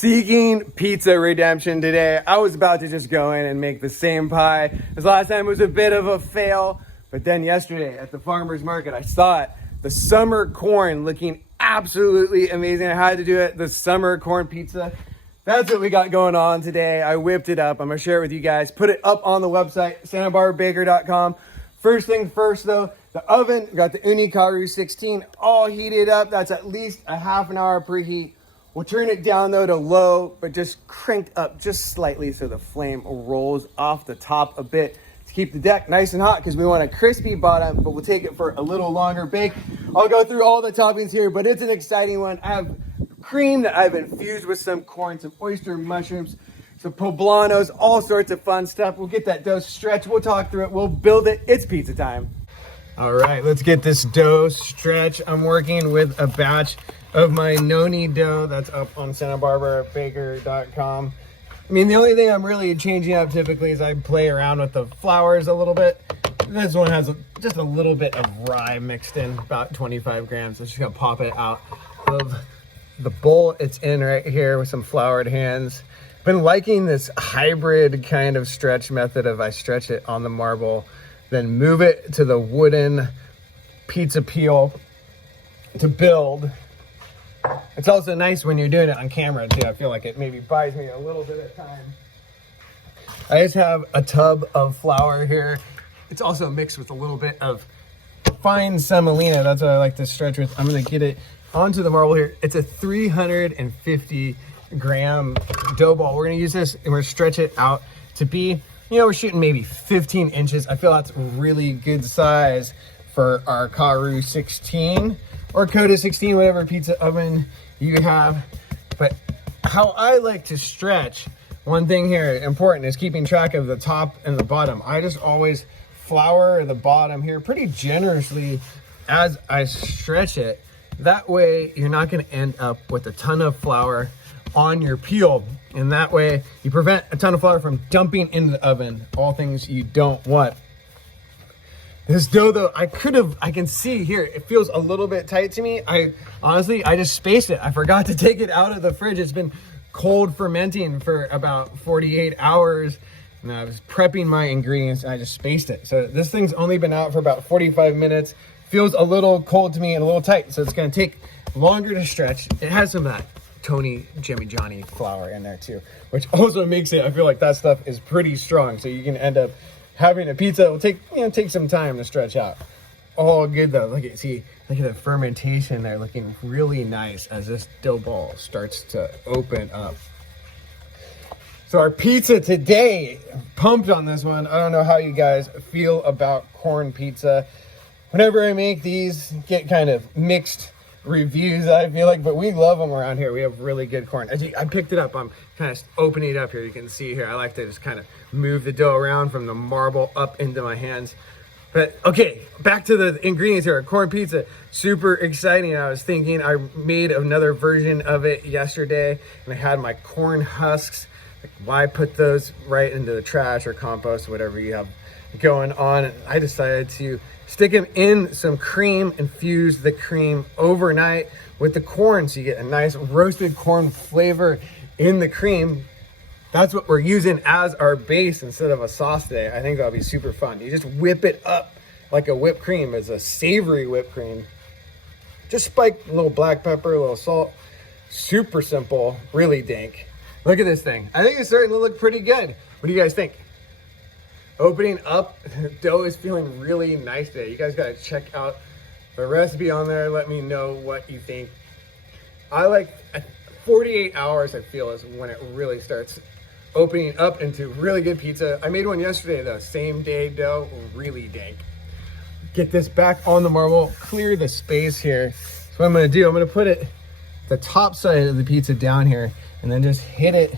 Seeking pizza redemption today. I was about to just go in and make the same pie as last time. It was a bit of a fail, but then yesterday at the farmer's market, I saw it. The summer corn looking absolutely amazing. I had to do it. The summer corn pizza. That's what we got going on today. I whipped it up. I'm gonna share it with you guys. Put it up on the website, santabarbarabaker.com. First thing first though, the oven, got the Ooni Karu 16 all heated up. That's at least a half an hour preheat. We'll turn it down though to low, but just cranked up just slightly so the flame rolls off the top a bit to keep the deck nice and hot because we want a crispy bottom, but we'll take it for a little longer bake. I'll go through all the toppings here, but it's an exciting one. I have cream that I've infused with some corn, some oyster mushrooms, some poblanos, all sorts of fun stuff. We'll get that dough stretched. We'll talk through it. We'll build it. It's pizza time. All right, let's get this dough stretched. I'm working with a batch of my noni dough that's up on santabarbarabaker.com. I mean, the only thing I'm really changing up typically is I play around with the flours a little bit. This one has just a little bit of rye mixed in, about 25 grams. So just gonna pop it out of the bowl it's in right here with some floured hands. Been liking this hybrid kind of stretch method of I stretch it on the marble, then move it to the wooden pizza peel to build. It's also nice when you're doing it on camera too. I feel like it maybe buys me a little bit of time. I just have a tub of flour here. It's also mixed with a little bit of fine semolina. That's what I like to stretch with. I'm gonna get it onto the marble here. It's a 350 gram dough ball. We're gonna use this and we're gonna stretch it out to be, we're shooting maybe 15 inches. I feel that's really good size for our Karu 16 or Coda 16, whatever pizza oven you have. But how I like to stretch, one thing here important is keeping track of the top and the bottom. I just always flour the bottom here pretty generously as I stretch it. That way you're not gonna end up with a ton of flour on your peel. And that way you prevent a ton of flour from dumping into the oven, all things you don't want. This dough though, I can see here, it feels a little bit tight to me. Honestly, I just spaced it. I forgot to take it out of the fridge. It's been cold fermenting for about 48 hours. And I was prepping my ingredients and I just spaced it. So this thing's only been out for about 45 minutes. Feels a little cold to me and a little tight. So it's gonna take longer to stretch. It has some of that Tony Jimmy Johnny flour in there too, which also makes it, I feel like that stuff is pretty strong. So you can end up having a pizza that will take some time to stretch out. All good though. Look at the fermentation there looking really nice as this dough ball starts to open up. So our pizza today, pumped on this one. I don't know how you guys feel about corn pizza. Whenever I make these, get kind of mixed reviews, I feel like, but we love them around here. We have really good corn. I picked it up. I'm kind of opening it up here. You can see here. I like to just kind of move the dough around from the marble up into my hands. But okay, back to the ingredients here. Corn pizza, super exciting. I was thinking I made another version of it yesterday and I had my corn husks. Like, why put those right into the trash or compost, whatever you have going on? And I decided to stick them in some cream, infuse the cream overnight with the corn so you get a nice roasted corn flavor in the cream. That's what we're using as our base instead of a sauce today. I think that'll be super fun. You just whip it up like a whipped cream. It's a savory whipped cream. Just spike a little black pepper, a little salt. Super simple, really dank. Look at this thing. I think it's starting to look pretty good. What do you guys think? Opening up, the dough is feeling really nice today. You guys gotta check out the recipe on there. Let me know what you think. I like 48 hours, I feel, is when it really starts opening up into really good pizza. I made one yesterday, the same day dough, really dank. Get this back on the marble, clear the space here. So what I'm gonna do, I'm gonna put it, the top side of the pizza down here, and then just hit it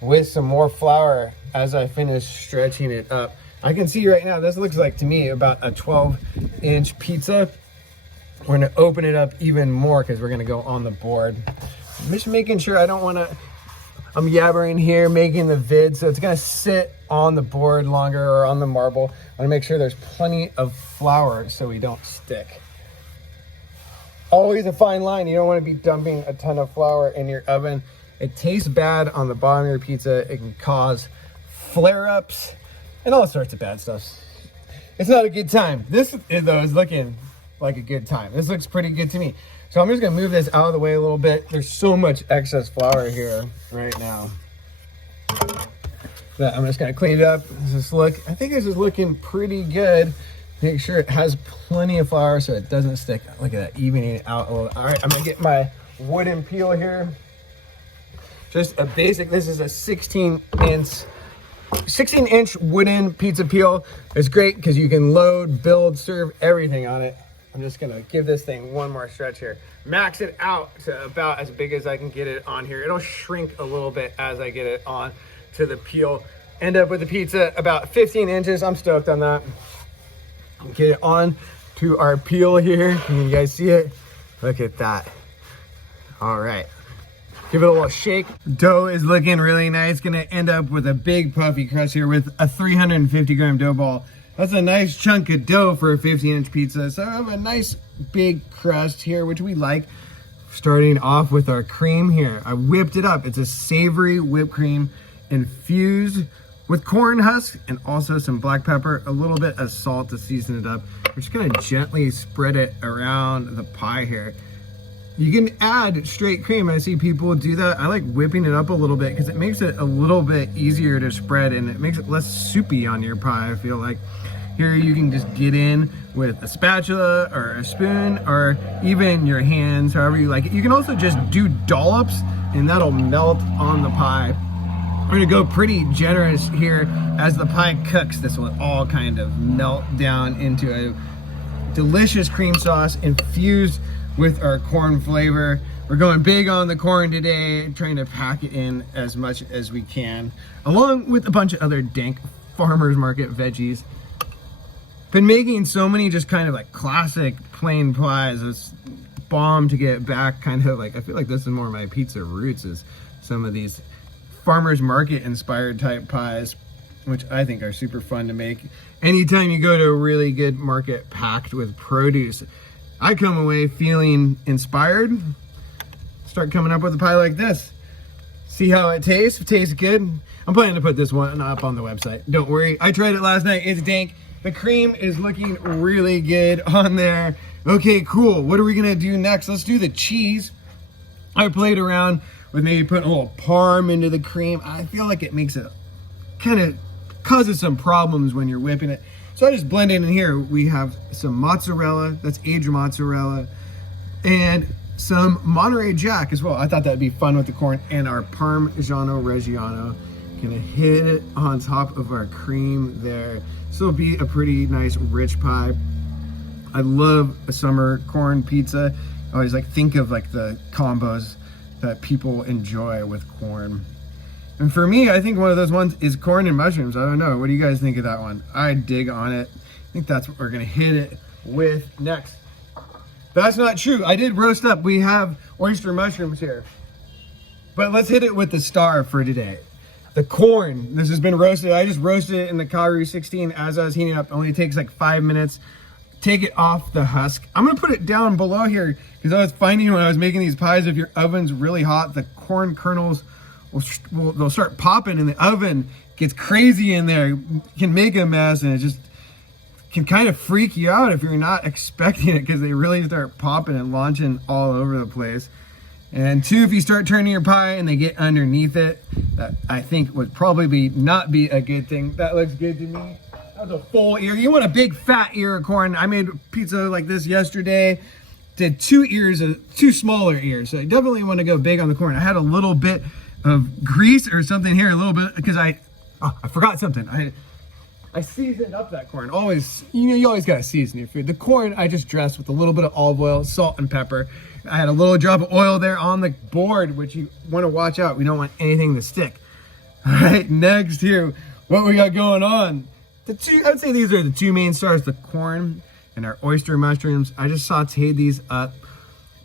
with some more flour as I finish stretching it up. I can see right now, this looks like to me about a 12-inch pizza. We're gonna open it up even more because we're gonna go on the board. I'm just making sure I'm yabbering here, making the vid, so it's gonna sit on the board longer or on the marble. I wanna make sure there's plenty of flour so we don't stick. Always a fine line. You don't wanna be dumping a ton of flour in your oven. It tastes bad on the bottom of your pizza. It can cause flare-ups and all sorts of bad stuff. It's not a good time. This, though, is looking like a good time. This looks pretty good to me. So I'm just gonna move this out of the way a little bit. There's so much excess flour here right now that I'm just gonna clean it up. I think this is looking pretty good. Make sure it has plenty of flour so it doesn't stick. Look at that, evening it out a little. All right, I'm gonna get my wooden peel here. Just a basic, this is a 16-inch wooden pizza peel. It's great because you can load, build, serve everything on it. I'm just gonna give this thing one more stretch here. Max it out to about as big as I can get it on here. It'll shrink a little bit as I get it on to the peel. End up with the pizza about 15 inches. I'm stoked on that. Get it on to our peel here. Can you guys see it? Look at that. All right. Give it a little shake. Dough is looking really nice. Gonna end up with a big puffy crust here with a 350 gram dough ball. That's a nice chunk of dough for a 15-inch pizza. So I have a nice big crust here, which we like. Starting off with our cream here. I whipped it up. It's a savory whipped cream infused with corn husk and also some black pepper, a little bit of salt to season it up. We're just gonna gently spread it around the pie here. You can add straight cream. I see people do that. I like whipping it up a little bit because it makes it a little bit easier to spread and it makes it less soupy on your pie, I feel like. Here you can just get in with a spatula or a spoon or even your hands, however you like it. You can also just do dollops and that'll melt on the pie. We're gonna go pretty generous here. As the pie cooks, this will all kind of melt down into a delicious cream sauce infused with our corn flavor. We're going big on the corn today, trying to pack it in as much as we can, along with a bunch of other dank farmer's market veggies. Been making so many just kind of like classic plain pies. It's bomb to get back kind of like, I feel like this is more my pizza roots, is some of these farmer's market inspired type pies, which I think are super fun to make. Anytime you go to a really good market packed with produce, I come away feeling inspired. Start coming up with a pie like this. See how it tastes. If it tastes good, I'm planning to put this one up on the website. Don't worry, I tried it last night. It's dank. The cream is looking really good on there. Okay, cool. What are we gonna do next? Let's do the cheese. I played around with maybe putting a little parm into the cream. I feel like it makes it kind of causes some problems when you're whipping it. So I just blend it in here. We have some mozzarella, that's aged mozzarella, and some Monterey Jack as well. I thought that'd be fun with the corn, and our Parmigiano Reggiano. Gonna hit it on top of our cream there. This will be a pretty nice rich pie. I love a summer corn pizza. I always like think of like the combos that people enjoy with corn. And for me, I think one of those ones is corn and mushrooms. I don't know. What do you guys think of that one? I dig on it. I think that's what we're gonna hit it with next. That's not true. I did roast up. We have oyster mushrooms here. But let's hit it with the star for today. The corn. This has been roasted. I just roasted it in the Karu 16 as I was heating up. It only takes like 5 minutes. Take it off the husk. I'm gonna put it down below here because I was finding when I was making these pies, if your oven's really hot, the corn kernels they'll start popping and the oven gets crazy in there, can make a mess, and it just can kind of freak you out if you're not expecting it because they really start popping and launching all over the place. And two, if you start turning your pie and they get underneath it, that I think would probably not be a good thing. That looks good to me. That's a full ear. You want a big fat ear of corn. I made pizza like this yesterday. Did two smaller ears. So I definitely want to go big on the corn. I had a little bit of grease or something here, a little bit, because I forgot something. I seasoned up that corn. Always, you always gotta season your food. The corn I just dressed with a little bit of olive oil, salt, and pepper. I had a little drop of oil there on the board, which you want to watch out. We don't want anything to stick. All right, next here, what we got going on? I'd say these are the two main stars, the corn and our oyster mushrooms. I just sauteed these up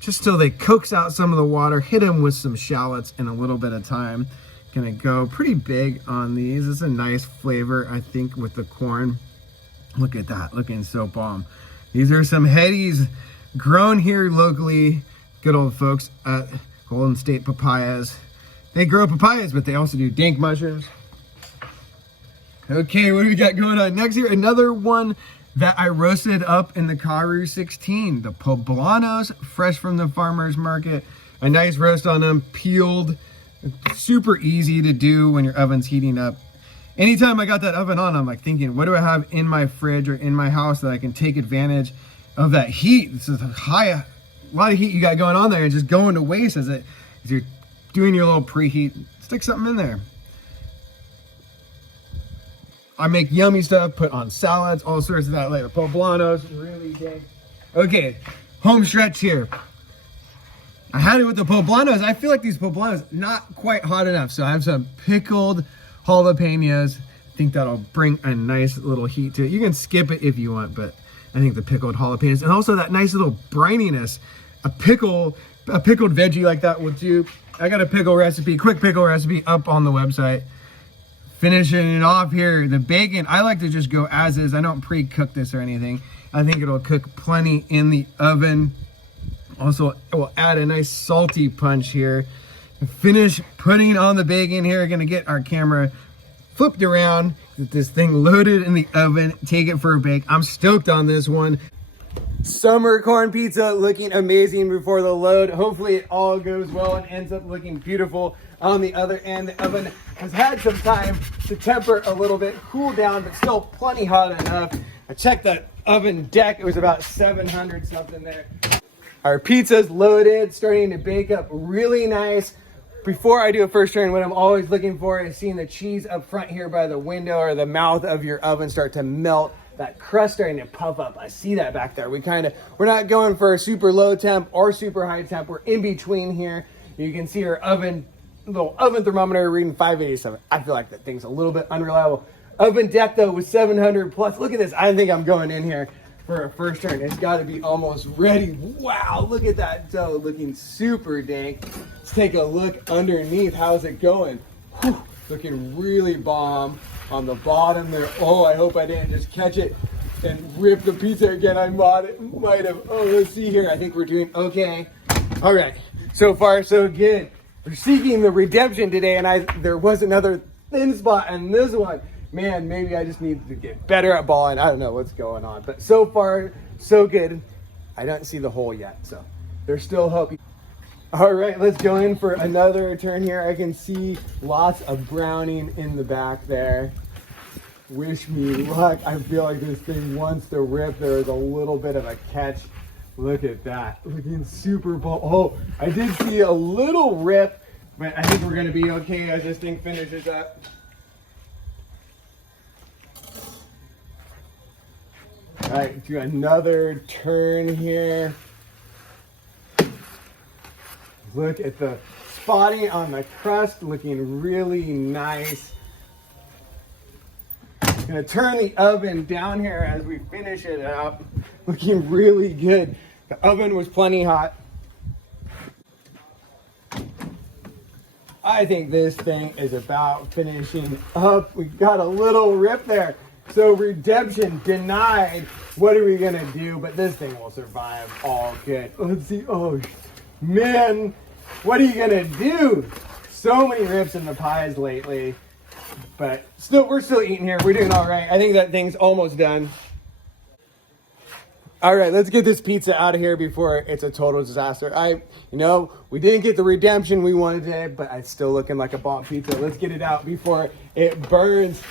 just till they coax out some of the water, hit them with some shallots in a little bit of time. Gonna go pretty big on these. It's a nice flavor, I think, with the corn. Look at that, looking so bomb. These are some headies grown here locally. Good old folks at Golden State Papayas. they grow papayas, but they also do dank mushrooms. Okay, what do we got going on next here? Another one that I roasted up in the Karu 16. The poblanos, fresh from the farmer's market. A nice roast on them, peeled. Super easy to do when your oven's heating up. Anytime I got that oven on, I'm like thinking, what do I have in my fridge or in my house that I can take advantage of that heat? This is a lot of heat you got going on there and just going to waste as you're doing your little preheat. Stick something in there. I make yummy stuff, put on salads, all sorts of that later. Poblanos, really dang. Okay, home stretch here. I had it with the poblanos. I feel like these poblanos not quite hot enough. So I have some pickled jalapenos. I think that'll bring a nice little heat to it. You can skip it if you want, but I think the pickled jalapenos and also that nice little brininess. A pickled veggie like that will do. I got a pickle recipe, quick pickle recipe up on the website. Finishing it off here, the bacon, I like to just go as is. I don't pre-cook this or anything. I think it'll cook plenty in the oven. Also, it will add a nice salty punch here. Finish putting on the bacon here. Gonna get our camera flipped around, get this thing loaded in the oven, take it for a bake. I'm stoked on this one. Summer corn pizza looking amazing before the load. Hopefully it all goes well and ends up looking beautiful on the other end. The oven has had some time to temper a little bit, cool down, but still plenty hot enough. I checked that oven deck. It was about 700 something there. Our pizza's loaded, starting to bake up really nice. Before I do a first turn, what I'm always looking for is seeing the cheese up front here by the window or the mouth of your oven start to melt. That crust starting to puff up. I see that back there. We're not going for a super low temp or super high temp. We're in between here. You can see our little oven thermometer reading 587. I feel like that thing's a little bit unreliable. Oven deck though was 700 plus. Look at this. I think I'm going in here for a first turn. It's got to be almost ready. Wow, look at that dough looking super dank. Let's take a look underneath. How's it going? Whew, looking really bomb. On the bottom there. Oh, I hope I didn't just catch it and rip the pizza again. I might have. Oh, let's see here. I think we're doing okay. All right. So far, so good. We're seeking the redemption today, and there was another thin spot in this one. Man, maybe I just need to get better at balling. I don't know what's going on, but so far, so good. I don't see the hole yet, so there's still hope. All right, let's go in for another turn here. I can see lots of browning in the back there. Wish me luck. I feel like this thing wants to rip. There is a little bit of a catch. Look at that. Looking super bold. Oh, I did see a little rip, but I think we're going to be okay as this thing finishes up. All right, do another turn here. Look at the spotting on the crust, looking really nice. Gonna turn the oven down here as we finish it up. Looking really good. The oven was plenty hot. I think this thing is about finishing up. We got a little rip there. So redemption denied. What are we gonna do? But this thing will survive all good. Let's see. Oh, man, what are you gonna do? So many rips in the pies lately, but we're still eating here. We're doing all right. I think that thing's almost done. All right, let's get this pizza out of here before it's a total disaster. We didn't get the redemption we wanted today, but it's still looking like a bomb pizza. Let's get it out before it burns.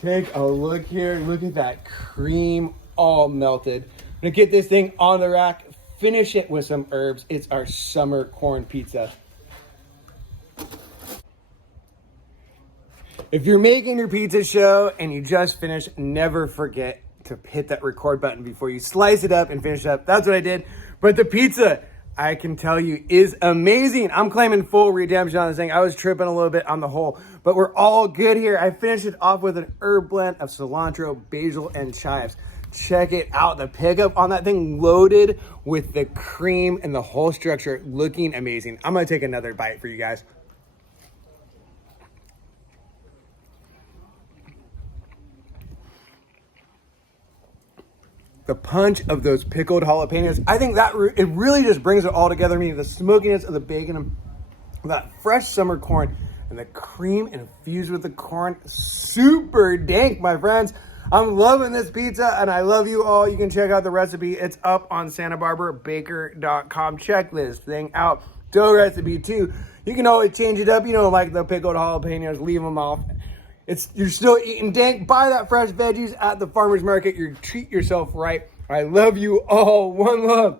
Take a look here. Look at that cream all melted. I'm gonna get this thing on the rack. Finish it with some herbs. It's our summer corn pizza. If you're making your pizza show and you just finished, never forget to hit that record button before you slice it up and finish it up. That's what I did. But the pizza, I can tell you, is amazing. I'm claiming full redemption on this thing. I was tripping a little bit on the hole, but we're all good here. I finished it off with an herb blend of cilantro, basil, and chives. Check it out. The pickup on that thing loaded with the cream and the whole structure looking amazing. I'm going to take another bite for you guys. The punch of those pickled jalapenos, I think that it really just brings it all together. I mean, the smokiness of the bacon That fresh summer corn and the cream infused with the corn. Super dank, my friends. I'm loving this pizza and I love you all. You can check out the recipe. It's up on SantaBarbaraBaker.com. Check this thing out. Dough recipe too. You can always change it up, like the pickled jalapenos, leave them off. You're still eating dank. Buy that fresh veggies at the farmer's market. You treat yourself right. I love you all. One love.